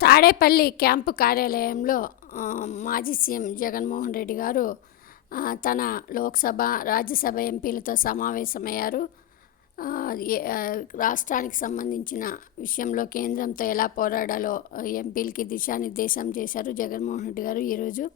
Tadepalli camp కార్యాలయంలో మాజీ CM Jaganmohan Reddy గారు తన లోక్సభ రాజ్యసభ ఎంపీలతో సమావేశమయ్యారు. ఏ- రాష్ట్రానికి సంబంధించిన విషయంలో కేంద్రంతో ఎలా పోరాడాలో ఎంపీలకి దిశానిర్దేశం చేశారు జగన్మోహన్ రెడ్డి గారు ఈరోజు.